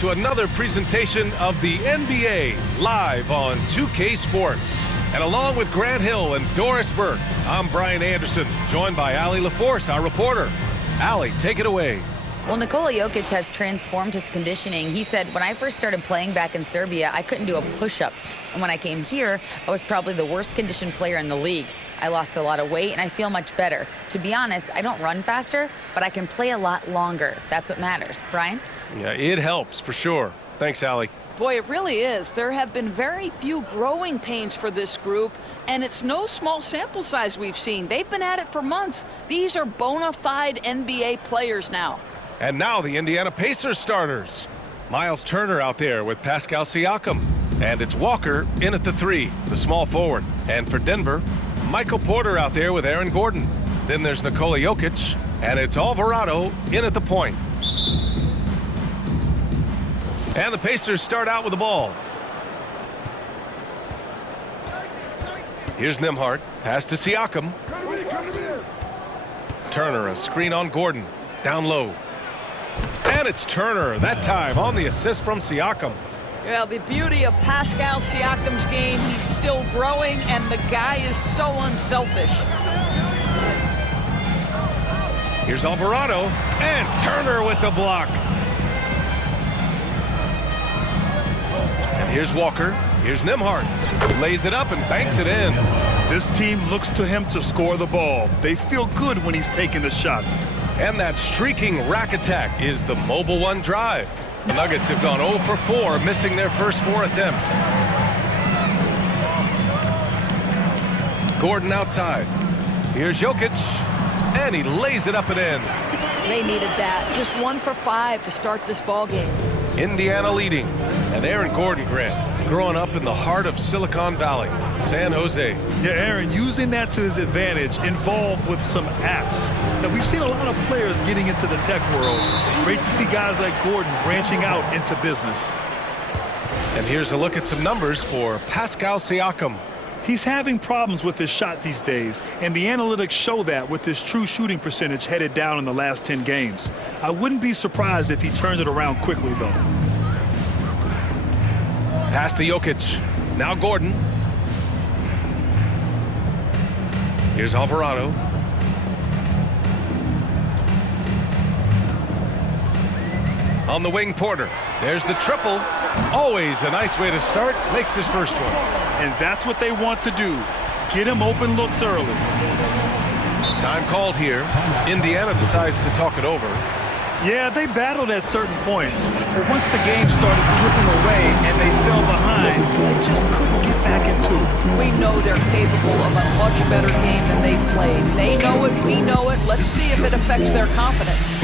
To another presentation of the NBA live on 2K Sports. And along with Grant Hill and Doris Burke, I'm Brian Anderson, joined by Allie LaForce, our reporter. Allie, take it away. Well, Nikola Jokic has transformed his conditioning. He said, when I first started playing back in Serbia, I couldn't do a push-up. And when I came here, I was probably the worst conditioned player in the league. I lost a lot of weight and I feel much better. To be honest, I don't run faster, but I can play a lot longer. That's what matters. Brian? Yeah, it helps for sure. Thanks, Allie. Boy, it really is. There have been very few growing pains for this group, and it's no small sample size we've seen. They've been at it for months. These are bona fide NBA players now. And now the Indiana Pacers starters. Miles Turner out there with Pascal Siakam. And it's Walker in at the 3, the small forward. And for Denver, Michael Porter out there with Aaron Gordon. Then there's Nikola Jokic, and it's Alvarado in at the point. And the Pacers start out with the ball. Here's Nembhard, pass to Siakam. Turner, a screen on Gordon, down low. And it's Turner, that time on the assist from Siakam. Well, the beauty of Pascal Siakam's game, he's still growing, and the guy is so unselfish. Here's Alvarado, and Turner with the block. And here's Walker, here's Nembhard. Lays it up and banks it in. This team looks to him to score the ball. They feel good when he's taking the shots. And that streaking rack attack is the Mobile One drive. The Nuggets have gone 0 for 4, missing their first 4 attempts. Gordon outside. Here's Jokic, and he lays it up and in. They needed that. Just 1 for 5 to start this ball game. Indiana leading, and Aaron Gordon, Grant, growing up in the heart of Silicon Valley, San Jose. Yeah, Aaron, using that to his advantage, involved with some apps. Now, we've seen a lot of players getting into the tech world. Great to see guys like Gordon branching out into business. And here's a look at some numbers for Pascal Siakam. He's having problems with his shot these days, and the analytics show that with his true shooting percentage headed down in the last 10 games. I wouldn't be surprised if he turned it around quickly, though. Pass to Jokic. Now Gordon. Here's Alvarado. On the wing, Porter. There's the triple. Always a nice way to start. Makes his first one. And that's what they want to do. Get him open looks early. Time called here. Indiana decides to talk it over. Yeah, they battled at certain points. But once the game started slipping away and they fell behind, they just couldn't get back into it. We know they're capable of a much better game than they've played. They know it, we know it. Let's see if it affects their confidence.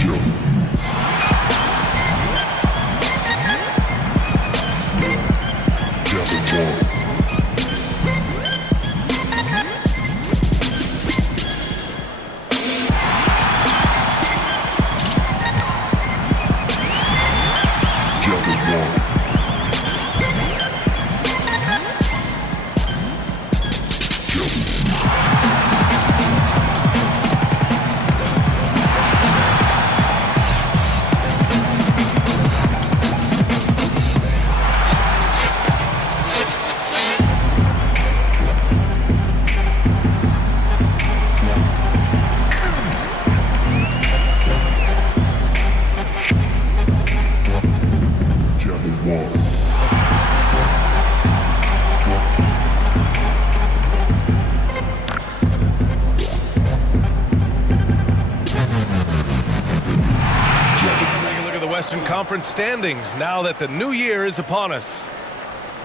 Conference standings now that the new year is upon us.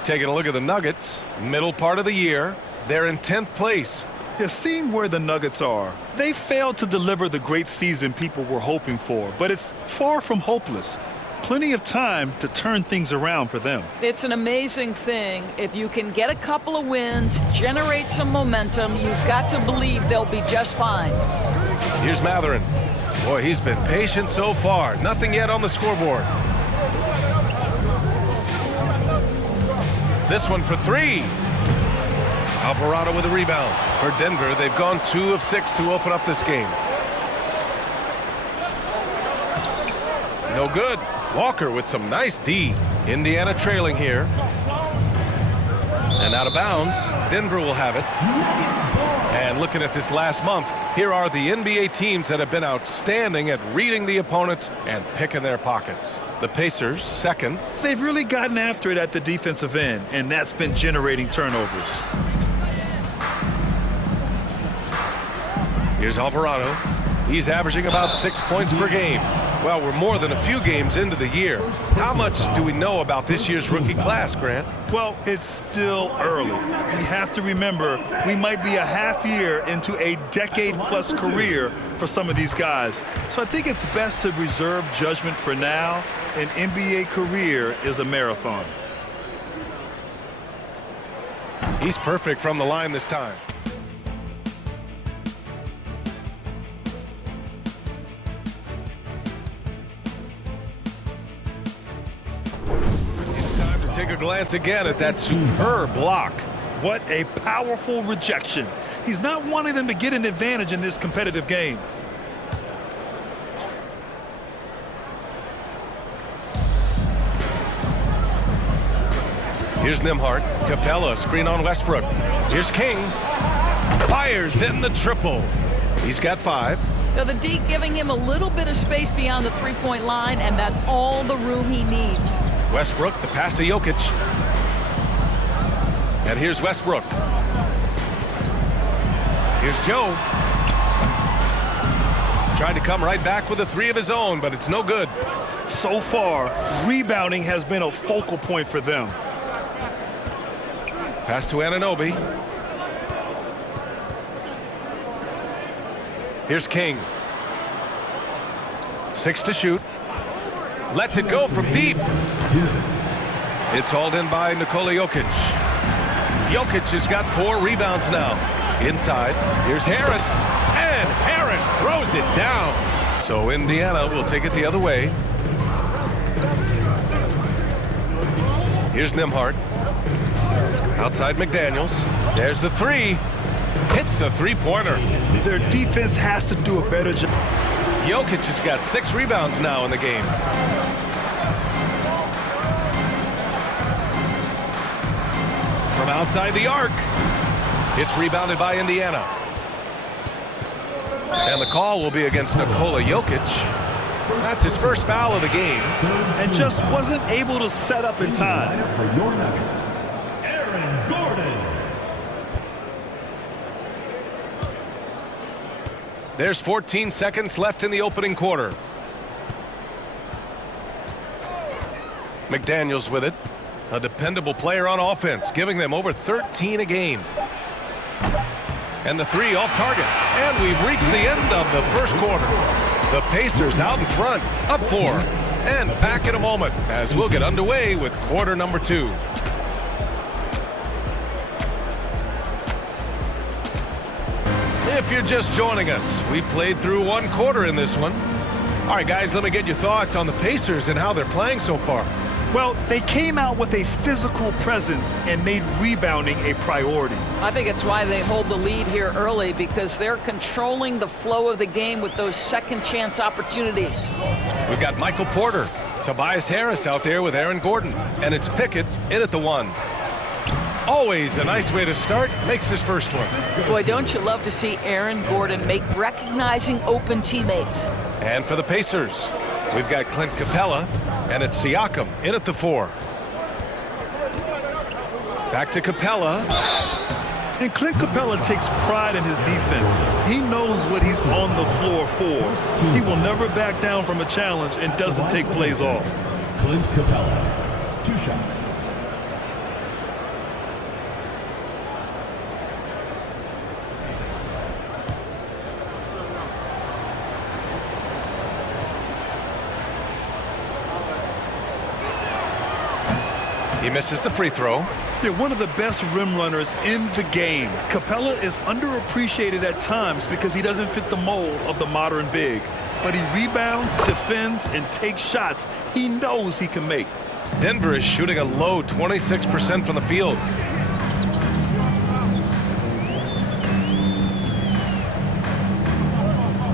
Taking a look at the Nuggets, middle part of the year, they're in 10th place. Yeah, seeing where the Nuggets are, they failed to deliver the great season people were hoping for, but it's far from hopeless. Plenty of time to turn things around for them. It's an amazing thing. If you can get a couple of wins, generate some momentum, you've got to believe they'll be just fine. Here's Mathurin. Boy, he's been patient so far. Nothing yet on the scoreboard. This one for three. Alvarado with a rebound. For Denver, they've gone 2 of 6 to open up this game. No good. Walker with some nice D. Indiana trailing here. And out of bounds. Denver will have it. And looking at this last month, here are the NBA teams that have been outstanding at reading the opponents and picking their pockets. The Pacers, second. They've really gotten after it at the defensive end, and that's been generating turnovers. Here's Alvarado. He's averaging about 6 points per game. Well, we're more than a few games into the year. How much do we know about this year's rookie class, Grant? Well, it's still early. We have to remember we might be a half year into a decade-plus career for some of these guys. So I think it's best to reserve judgment for now. An NBA career is a marathon. He's perfect from the line this time. Take a glance again at that superb block. What a powerful rejection. He's not wanting them to get an advantage in this competitive game. Here's Nembhard. Capella, screen on Westbrook. Here's King. Fires in the triple. He's got 5. Now the D giving him a little bit of space beyond the three-point line, and that's all the room he needs. Westbrook, the pass to Jokic. And here's Westbrook. Here's Joe. Trying to come right back with a 3 of his own, but it's no good. So far, rebounding has been a focal point for them. Pass to Anunoby. Here's King. 6 to shoot. Lets it go from deep. It's hauled in by Nikola Jokic. Jokic has got 4 rebounds now. Inside, here's Harris. And Harris throws it down. So Indiana will take it the other way. Here's Nembhard. Outside McDaniels. There's the 3. Hits the three-pointer. Their defense has to do a better job. Jokic has got 6 rebounds now in the game. From outside the arc. It's rebounded by Indiana. And the call will be against Nikola Jokic. That's his first foul of the game. And just wasn't able to set up in time. For your Nuggets, Aaron Gordon. There's 14 seconds left in the opening quarter. McDaniels with it. A dependable player on offense, giving them over 13 a game. And the 3 off target. And we've reached the end of the first quarter. The Pacers out in front, up 4. And back in a moment as we'll get underway with quarter number 2. If you're just joining us, we played through 1 quarter in this one. All right, guys, let me get your thoughts on the Pacers and how they're playing so far. Well, they came out with a physical presence and made rebounding a priority. I think it's why they hold the lead here early, because they're controlling the flow of the game with those second chance opportunities. We've got Michael Porter, Tobias Harris out there with Aaron Gordon, and it's Pickett in at the 1. Always a nice way to start. Makes his first one. Boy, don't you love to see Aaron Gordon make recognizing open teammates. And for the Pacers, we've got Clint Capella, and it's Siakam in at the 4. Back to Capella. And Clint Capella takes pride in his defense. He knows what he's on the floor for. He will never back down from a challenge and doesn't take plays off. Clint Capella, 2 shots. He misses the free throw. They're one of the best rim runners in the game. Capella is underappreciated at times because he doesn't fit the mold of the modern big. But he rebounds, defends, and takes shots he knows he can make. Denver is shooting a low 26% from the field.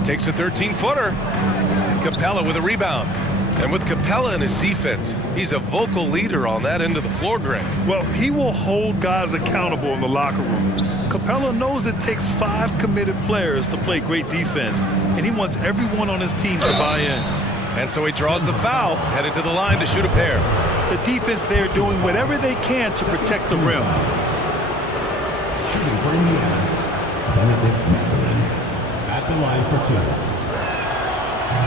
Takes a 13-footer. Capella with a rebound. And with Capella in his defense, he's a vocal leader on that end of the floor, Greg. Well, he will hold guys accountable in the locker room. Capella knows it takes 5 committed players to play great defense, and he wants everyone on his team to buy in. And so he draws the foul, headed to the line to shoot a pair. The defense there doing whatever they can to protect the rim. Shooting for Indiana, Benedict Mathurin at the line for 2.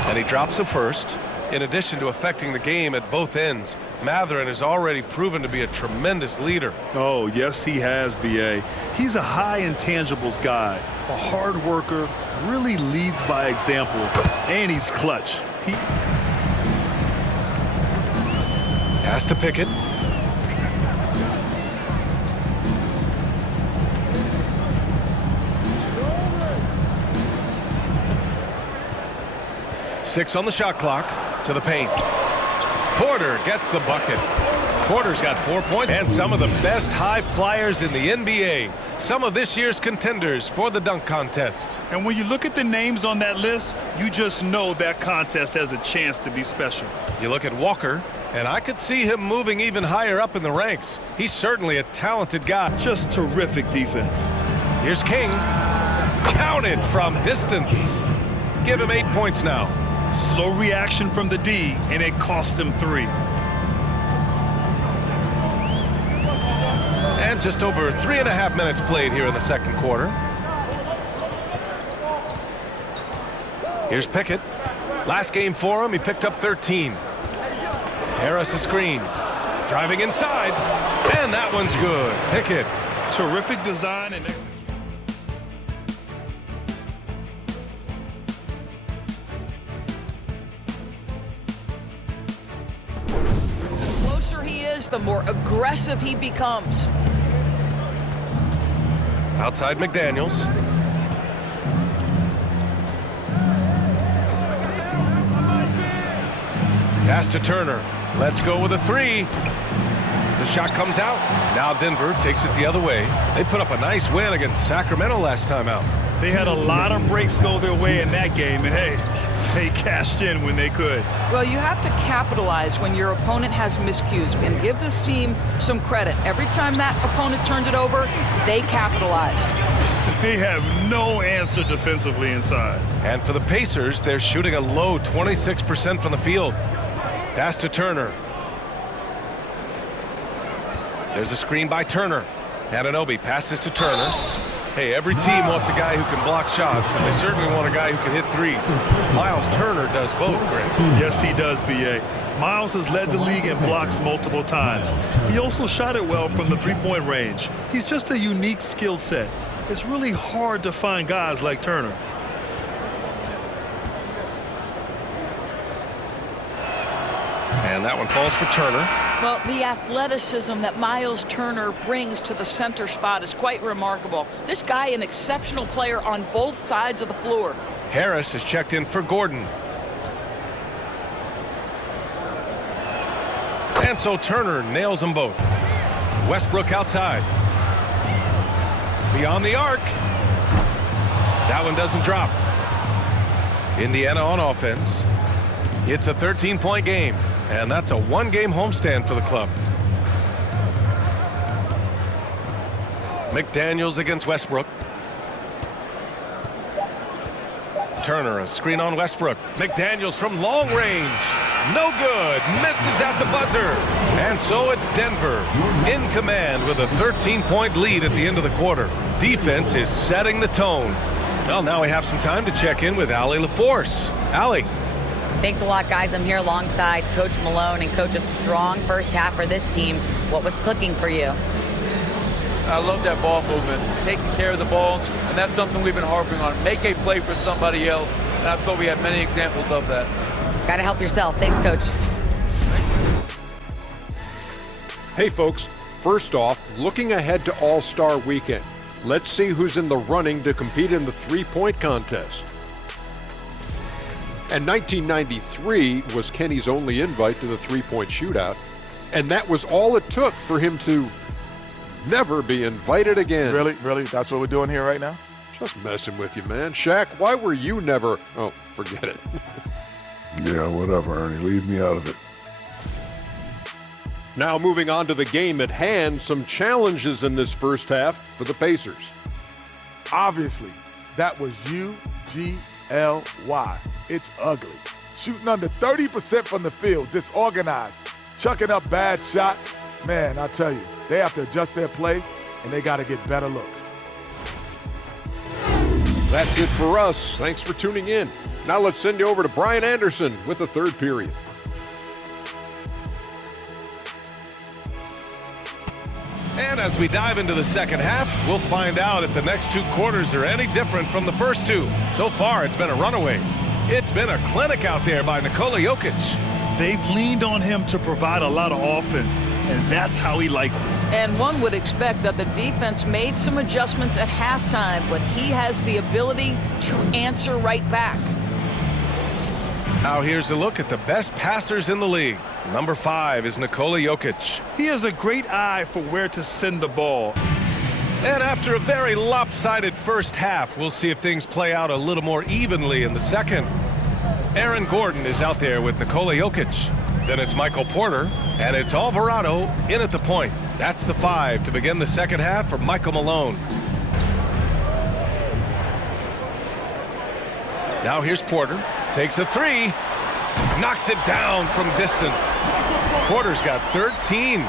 And he drops a first. In addition to affecting the game at both ends, Mathurin has already proven to be a tremendous leader. Oh, yes, he has, B.A. He's a high intangibles guy, a hard worker, really leads by example, and he's clutch. Pass to Pickett. Six on the shot clock. To the paint. Porter gets the bucket. Porter's got 4 points and some of the best high flyers in the NBA. Some of this year's contenders for the dunk contest. And when you look at the names on that list, you just know that contest has a chance to be special. You look at Walker, and I could see him moving even higher up in the ranks. He's certainly a talented guy. Just terrific defense. Here's King. Counted from distance. Give him 8 points now. Slow reaction from the D, and it cost him 3. And just over 3.5 minutes played here in the second quarter. Here's Pickett. Last game for him, he picked up 13. Harris a screen. Driving inside. And that one's good. Pickett. Terrific design and The more aggressive he becomes. Outside McDaniels. Pass to Turner. Let's go with a 3. The shot comes out. Now Denver takes it the other way. They put up a nice win against Sacramento last time out. They had a lot of breaks go their way in that game, and hey, they cashed in when they could. Well, you have to capitalize when your opponent has miscues and give this team some credit. Every time that opponent turned it over, they capitalized. They have no answer defensively inside. And for the Pacers, they're shooting a low 26% from the field. Pass to Turner. There's a screen by Turner. Anunoby passes to Turner. Hey, every team wants a guy who can block shots, and they certainly want a guy who can hit threes. Miles Turner does both, Greg. Yes, he does, B.A. Miles has led the league in blocks multiple times. He also shot it well from the three-point range. He's just a unique skill set. It's really hard to find guys like Turner. And that one falls for Turner. Well, the athleticism that Miles Turner brings to the center spot is quite remarkable. This guy, an exceptional player on both sides of the floor. Harris is checked in for Gordon. And so Turner nails them both. Westbrook outside. Beyond the arc. That one doesn't drop. Indiana on offense. It's a 13-point game, and that's a one-game homestand for the club. McDaniels against Westbrook. Turner, a screen on Westbrook. McDaniels from long range. No good. Misses at the buzzer. And so it's Denver in command with a 13-point lead at the end of the quarter. Defense is setting the tone. Well, now we have some time to check in with Allie LaForce. Allie. Thanks a lot, guys. I'm here alongside Coach Malone and Coach, a strong first half for this team. What was clicking for you? I love that ball movement, taking care of the ball, and that's something we've been harping on. Make a play for somebody else, and I thought we had many examples of that. Got to help yourself. Thanks, Coach. Hey, folks. First off, looking ahead to All-Star Weekend. Let's see who's in the running to compete in the three-point contest. And 1993 was Kenny's only invite to the three-point shootout. And that was all it took for him to never be invited again. Really? Really? That's what we're doing here right now? Just messing with you, man. Shaq, why were you never... Oh, forget it. Yeah, whatever, Ernie. Leave me out of it. Now moving on to the game at hand, some challenges in this first half for the Pacers. Obviously, that was UGLY. It's ugly. Shooting under 30% from the field, disorganized, chucking up bad shots. Man, I tell you, they have to adjust their play, and they got to get better looks. That's it for us. Thanks for tuning in. Now let's send you over to Brian Anderson with the third period. And as we dive into the second half, we'll find out if the next 2 quarters are any different from the first 2. So far, it's been a runaway. It's been a clinic out there by Nikola Jokic. They've leaned on him to provide a lot of offense, and that's how he likes it. And one would expect that the defense made some adjustments at halftime, but he has the ability to answer right back. Now here's a look at the best passers in the league. Number 5 is Nikola Jokic. He has a great eye for where to send the ball. And after a very lopsided first half, we'll see if things play out a little more evenly in the second. Aaron Gordon is out there with Nikola Jokic. Then it's Michael Porter, and it's Alvarado in at the point. That's the 5 to begin the second half for Michael Malone. Now here's Porter. Takes a 3. Knocks it down from distance. Porter's got 13.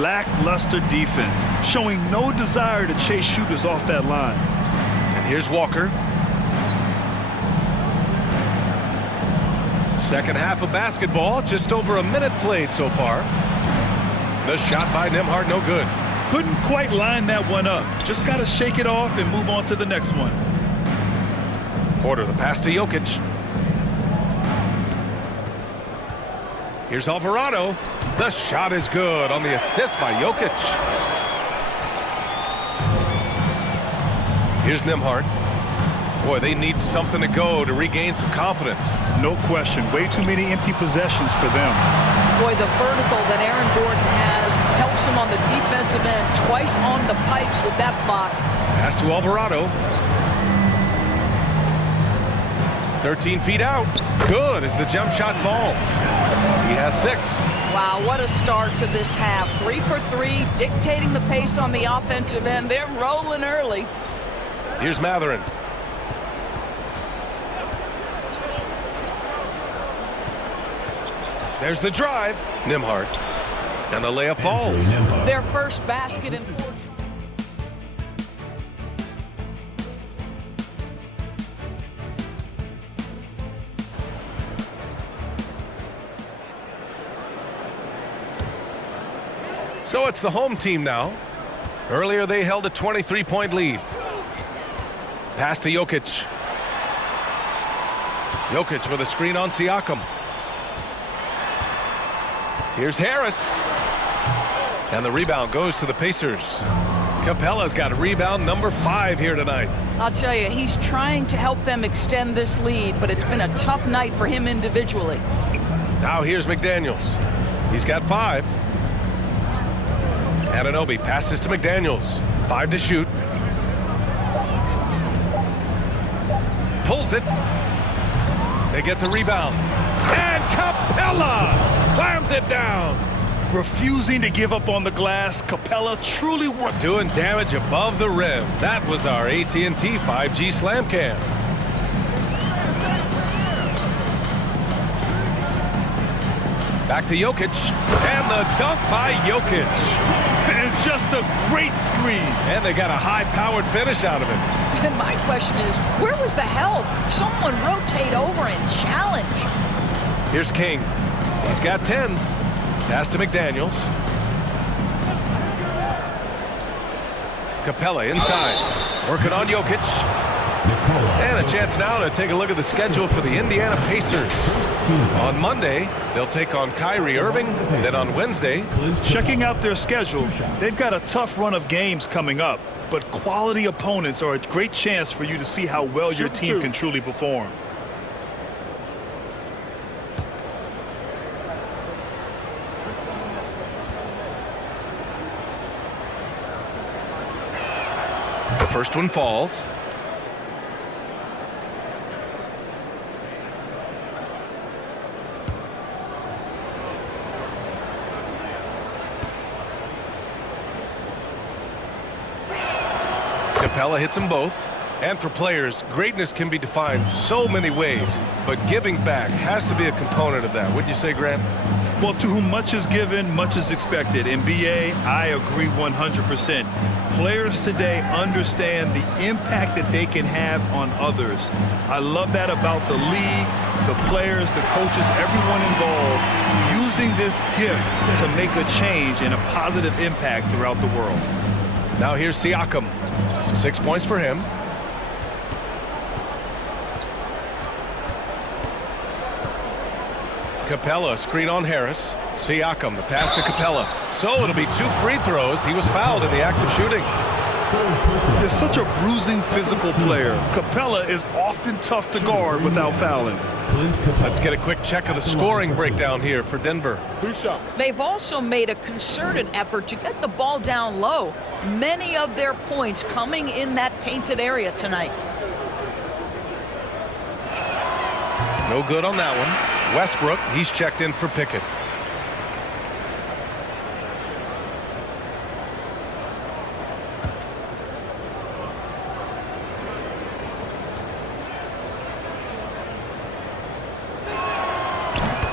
Lackluster defense, showing no desire to chase shooters off that line. And here's Walker. Second half of basketball, just over a minute played so far. The shot by Nembhard, no good. Couldn't quite line that one up. Just got to shake it off and move on to the next one. Porter, the pass to Jokic. Here's Alvarado. The shot is good on the assist by Jokic. Here's Nembhard. Boy, they need something to go to regain some confidence. No question. Way too many empty possessions for them. Boy, the vertical that Aaron Gordon has helps him on the defensive end. Twice on the pipes with that block. Pass to Alvarado. 13 feet out. Good as the jump shot falls. He has 6. Wow, what a start to this half. 3 for 3, dictating the pace on the offensive end. They're rolling early. Here's Mathurin. There's the drive. Nembhard. And the layup falls. Their first basket in 4. So it's the home team now. Earlier they held a 23-point lead. Pass to Jokic. Jokic with a screen on Siakam. Here's Harris. And the rebound goes to the Pacers. Capella's got rebound number 5 here tonight. I'll tell you, he's trying to help them extend this lead, but it's been a tough night for him individually. Now here's McDaniels. He's got 5. Anunoby passes to McDaniels. 5 to shoot. Pulls it. They get the rebound. And Capella slams it down. Refusing to give up on the glass, Capella truly worked. Doing damage above the rim. That was our AT&T 5G Slam Cam. Back to Jokic. And the dunk by Jokic. And just a great screen. And they got a high-powered finish out of it. And my question is, where was the help? Someone rotate over and challenge. Here's King. He's got 10. Pass to McDaniels. Capella inside. Working on Jokic. And a chance now to take a look at the schedule for the Indiana Pacers. On Monday, they'll take on Kyrie Irving. Then on Wednesday, checking out their schedule, they've got a tough run of games coming up, but quality opponents are a great chance for you to see how well your team can truly perform. First one falls. Capella hits them both. And for players, greatness can be defined so many ways, but giving back has to be a component of that. Wouldn't you say, Grant? Well, to whom much is given, much is expected. In BA, I agree 100%. Players today understand the impact that they can have on others. I love that about the league, the players, the coaches, everyone involved, using this gift to make a change and a positive impact throughout the world. Now here's Siakam. 6 points for him. Capella, screen on Harris. Siakam, the pass to Capella. So it'll be 2 free throws. He was fouled in the act of shooting. He's such a bruising physical player. Capella is often tough to guard without fouling. Let's get a quick check of the scoring breakdown here for Denver. They've also made a concerted effort to get the ball down low. Many of their points coming in that painted area tonight. No good on that one. Westbrook, he's checked in for Pickett.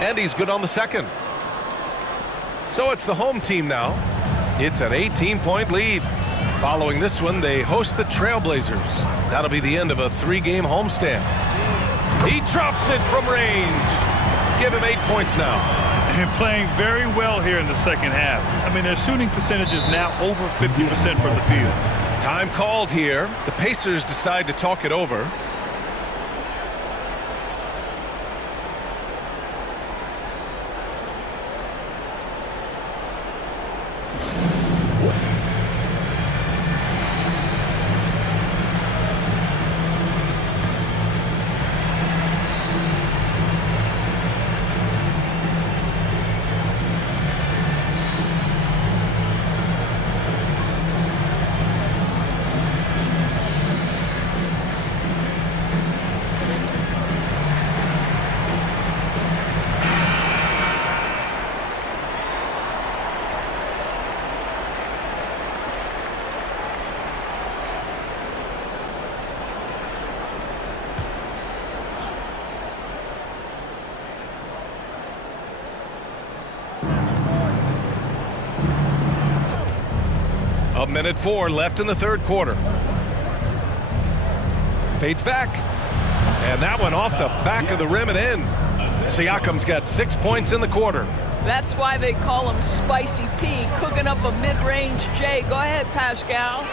And he's good on the second. So it's the home team now. It's an 18-point lead. Following this one, they host the Trailblazers. That'll be the end of a 3-game homestand. He drops it from range. Give him 8 points now. And playing very well here in the second half. I mean, their shooting percentage is now over 50% from the field. Time called here. The Pacers decide to talk it over. A minute 4 left in the third quarter. Fades back. And that one off the back of the rim and in. Siakam's got 6 points in the quarter. That's why they call him Spicy P, cooking up a mid-range J. Go ahead, Pascal.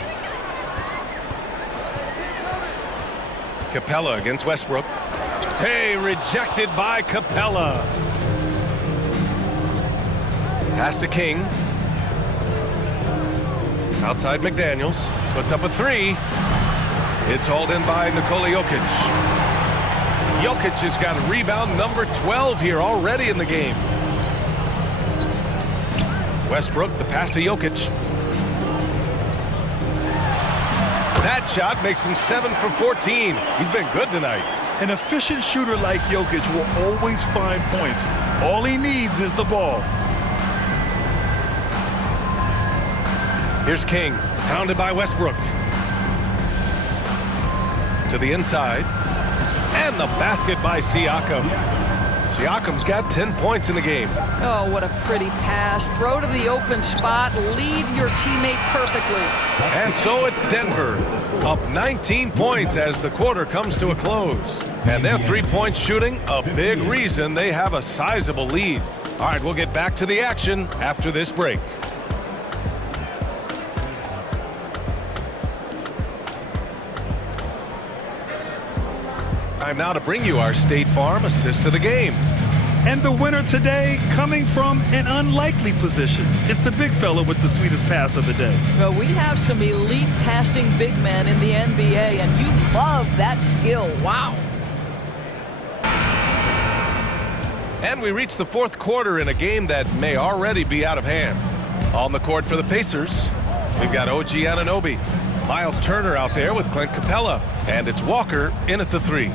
Capella against Westbrook. Hey, rejected by Capella. Pass to King. Outside McDaniels. Puts up a 3. It's hauled in by Nikola Jokic. Jokic has got rebound number 12 here already in the game. Westbrook, the pass to Jokic. That shot makes him 7 for 14. He's been good tonight. An efficient shooter like Jokic will always find points. All he needs is the ball. Here's King, pounded by Westbrook. To the inside. And the basket by Siakam. Siakam's got 10 points in the game. Oh, what a pretty pass. Throw to the open spot. Lead your teammate perfectly. And so it's Denver, up 19 points as the quarter comes to a close. And their three-point shooting, a big reason they have a sizable lead. All right, we'll get back to the action after this break. Time now to bring you our State Farm assist of the game. And the winner today coming from an unlikely position. It's the big fella with the sweetest pass of the day. Well, we have some elite passing big men in the NBA, and you love that skill. Wow. And we reach the fourth quarter in a game that may already be out of hand. On the court for the Pacers, we've got OG Anunoby. Miles Turner out there with Clint Capella. And it's Walker in at the 3.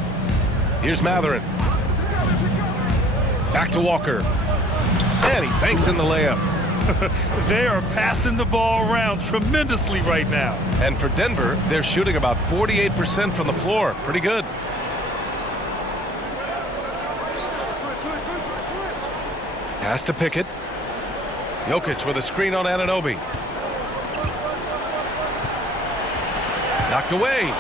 Here's Mathurin. Back to Walker. And he banks in the layup. They are passing the ball around tremendously right now. And for Denver, they're shooting about 48% from the floor. Pretty good. Pass to Pickett. Jokic with a screen on Anunoby. Knocked away.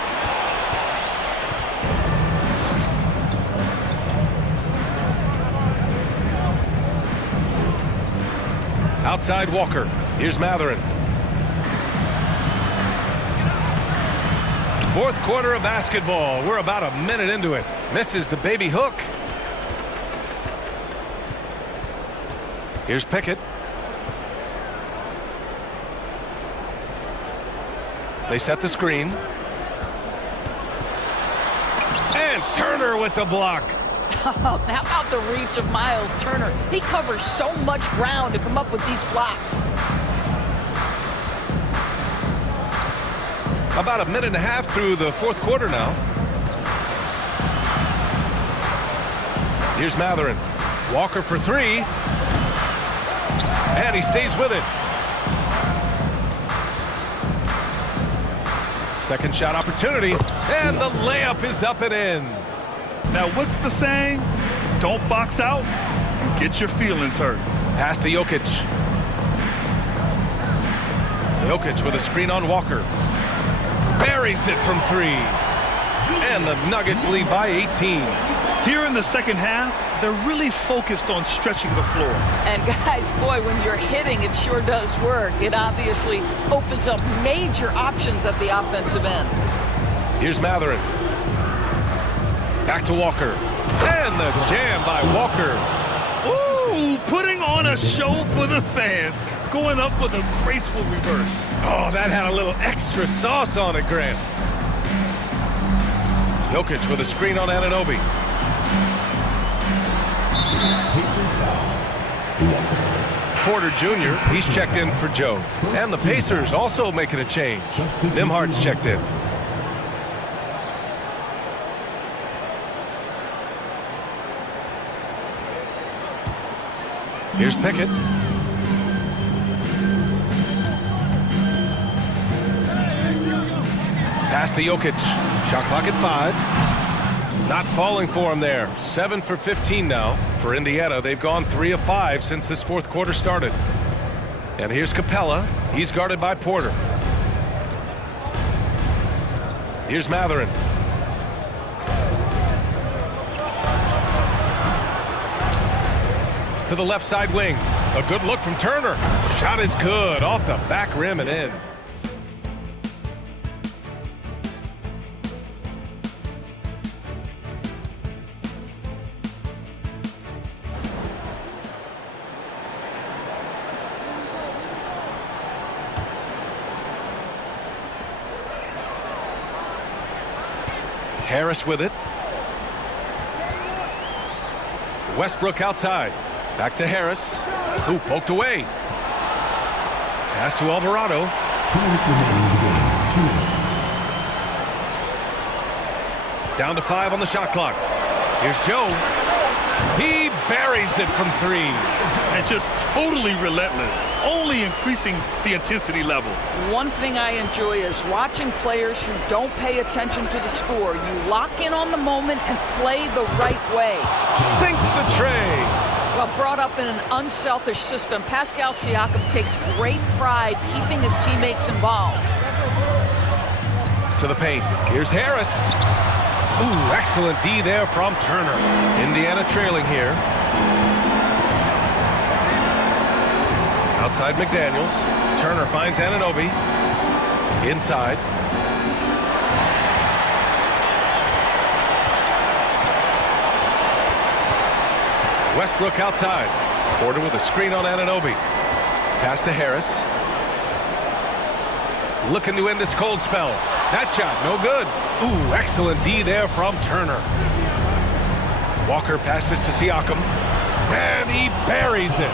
Outside Walker. Here's Mathurin. Fourth quarter of basketball. We're about a minute into it. Misses the baby hook. Here's Pickett. They set the screen. And Turner with the block. How about the reach of Miles Turner? He covers so much ground to come up with these blocks. About a minute and a half through the fourth quarter now. Here's Mathurin. Walker for 3. And he stays with it. Second shot opportunity. And the layup is up and in. Now, what's the saying? Don't box out, you get your feelings hurt. Pass to Jokic. Jokic with a screen on Walker. Buries it from 3. And the Nuggets lead by 18. Here in the second half, they're really focused on stretching the floor. And guys, boy, when you're hitting, it sure does work. It obviously opens up major options at the offensive end. Here's Mathurin. Back to Walker. And the jam by Walker. Ooh, putting on a show for the fans. Going up for the graceful reverse. Oh, that had a little extra sauce on it, Grant. Jokic with a screen on Anunoby. Porter Jr., he's checked in for Joe. And the Pacers also making a change. Nembhard's checked in. Here's Pickett. Pass to Jokic. Shot clock at 5. Not falling for him there. 7 for 15 now for Indiana. They've gone 3 of 5 since this fourth quarter started. And here's Capella. He's guarded by Porter. Here's Mathurin. To the left side wing. A good look from Turner. Shot is good. Off the back rim and in. Harris with it. Westbrook outside. Back to Harris, who poked away. Pass to Alvarado. 2 minutes remaining in the game. 2 minutes. Down to 5 on the shot clock. Here's Joe. He buries it from 3. And just totally relentless, only increasing the intensity level. One thing I enjoy is watching players who don't pay attention to the score. You lock in on the moment and play the right way. Sinks the tray. Well, brought up in an unselfish system, Pascal Siakam takes great pride keeping his teammates involved. To the paint. Here's Harris. Ooh, excellent D there from Turner. Indiana trailing here. Outside McDaniels. Turner finds Anunoby. Inside. Westbrook outside. Porter with a screen on Anunoby. Pass to Harris. Looking to end this cold spell. That shot, no good. Ooh, excellent D there from Turner. Walker passes to Siakam. And he buries it.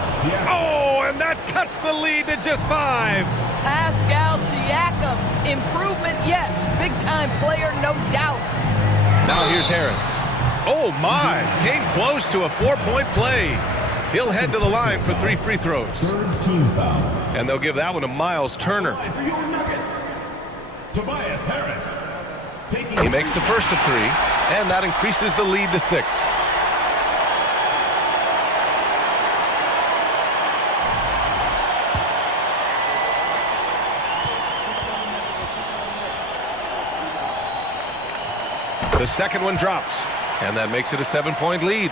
Oh, and that cuts the lead to just 5. Pascal Siakam. Improvement, yes. Big-time player, no doubt. Now here's Harris. Oh, my. Came close to a 4-point play. He'll head to the line for 3 free throws. Third team foul. And they'll give that one to Miles Turner. For your Nuggets, Tobias Harris. He makes the first of 3, and that increases the lead to 6. The second one drops, and that makes it a 7-point lead.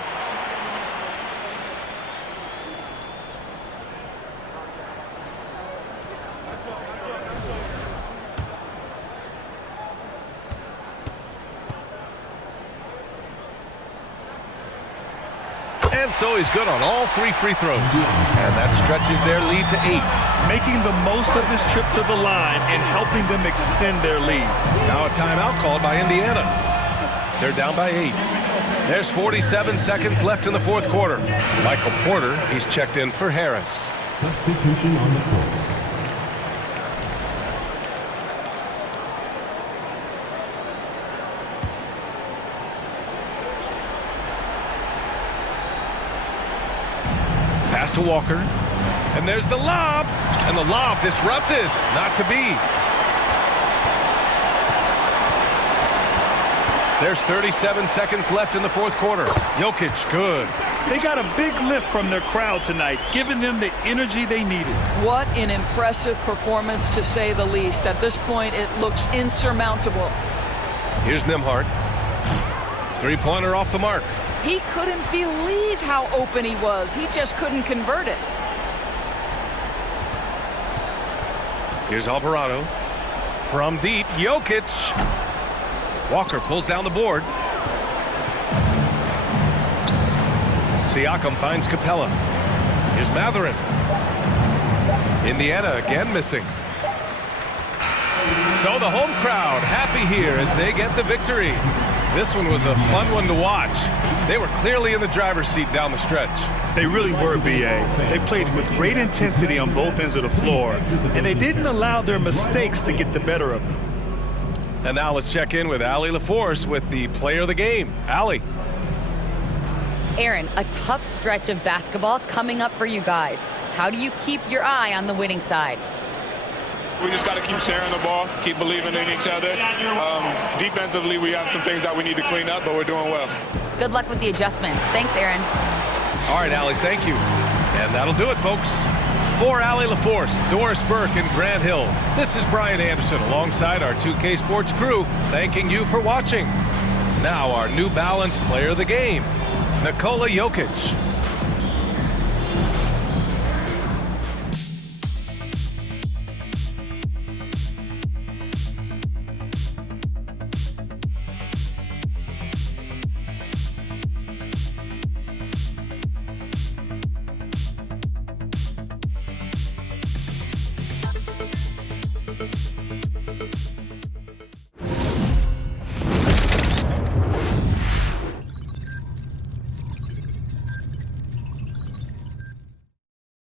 And so he's good on all 3 free throws. And that stretches their lead to 8. Making the most of his trip to the line and helping them extend their lead. Now a timeout called by Indiana. They're down by 8. There's 47 seconds left in the 4th quarter. Michael Porter, he's checked in for Harris. Substitution on the court. Pass to Walker. And there's the lob. And the lob disrupted. Not to be. There's 37 seconds left in the 4th quarter. Jokic, good. They got a big lift from their crowd tonight, giving them the energy they needed. What an impressive performance, to say the least. At this point, it looks insurmountable. Here's Nembhard. 3-pointer off the mark. He couldn't believe how open he was. He just couldn't convert it. Here's Alvarado. From deep, Jokic. Walker pulls down the board. Siakam finds Capella. Here's Mathurin. Indiana again missing. So the home crowd happy here as they get the victory. This one was a fun one to watch. They were clearly in the driver's seat down the stretch. They really were, B.A. They played with great intensity on both ends of the floor, and they didn't allow their mistakes to get the better of them. And now let's check in with Allie LaForce with the player of the game. Allie. Aaron, a tough stretch of basketball coming up for you guys. How do you keep your eye on the winning side? We just got to keep sharing the ball, keep believing in each other. Defensively, we have some things that we need to clean up, but we're doing well. Good luck with the adjustments. Thanks, Aaron. All right, Allie, thank you. And that'll do it, folks. For Allie LaForce, Doris Burke, and Grant Hill, this is Brian Anderson alongside our 2K Sports crew, thanking you for watching. Now our New Balance player of the game, Nikola Jokic.